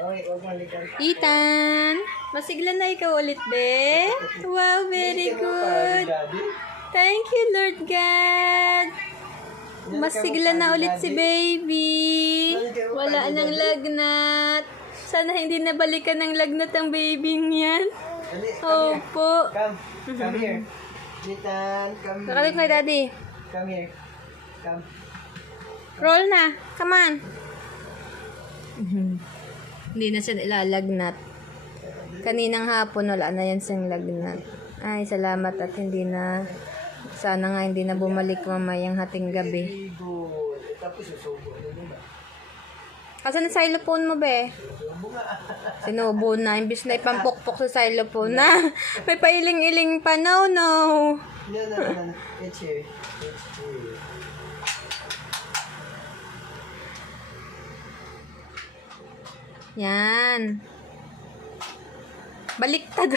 Okay, huwag malikan. Ethan, masigla na ikaw ulit, be. Wow, very good. Thank you, Lord God. Masigla na ulit si baby. Wala nang lagnat. Sana hindi nabalikan ng lagnat ang baby niyan. Opo. Come here. Ethan, come here. Kakalik kay daddy. Come here. Come. Roll na. Come on. Hindi na siya ilalagnat. Kaninang hapon wala na yan siyang lagnat. Ay, salamat at hindi na, sana nga hindi na bumalik mamayang hating gabi. Very good. Tapos susubo. Asan ang xylophone mo, be? Sinubo na. Imbis na ipampukpok sa xylophone na. May pailing-iling pa. No. No. It's here. It's here. Yan. Baliktad.